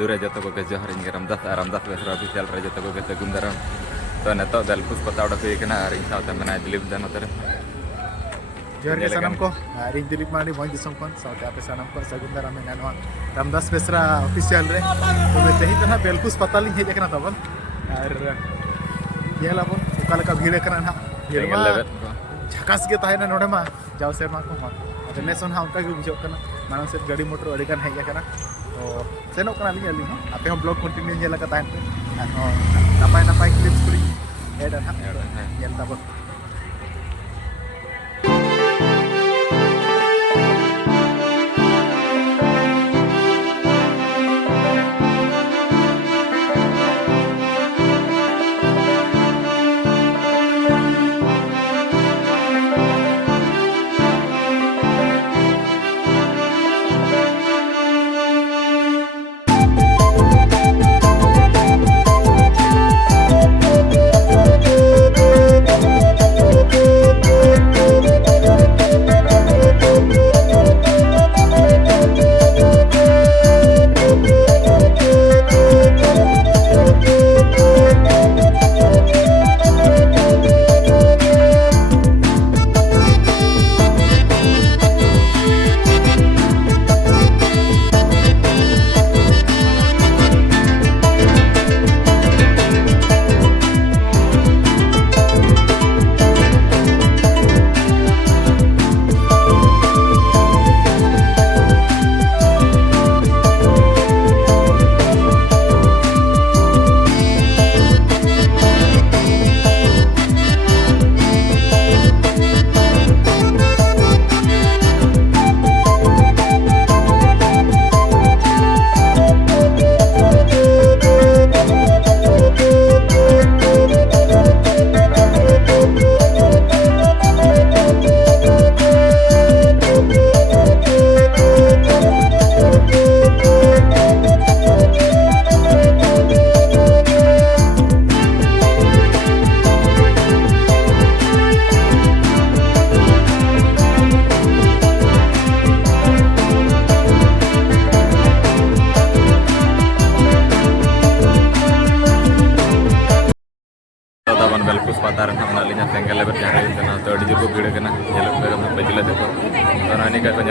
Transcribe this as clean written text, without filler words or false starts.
पहलू रे जो को जोहर रामदास बेसरा ऑफिशियल रे जो को सगुन दाराम तो नेतो बेलपुस पता उड़ा हुई कना और साथ में दिलीप दान उतर जोहर के सनम को रिंग दिलीप मांडी भोज दिसम को साथ आप सनम को सगुन दाराम में नवा रामदास बेसरा ऑफिशियल रे तो तेही तना बेलपुस पता लिंग हेज कना तबन और ये लाबन ओकाल का भीड़ कना ना झकास के ताहे ना नोडे मा जाव से मा को अरे नेसन हा उनका के बुझो कना मानन से गाड़ी मोटर अड़ी कान हेज कना तो सेनो कना लिंग अली आपे हम ब्लॉग कंटिन्यू जेला का ताहे पे नापाय नापाय क्लिप्स कुली एड ना येल ताबन पतार ना सेंगल लेबर जहाँ तो अड़ी जोर को भीड़ करना बजला देखो तो नानी का तो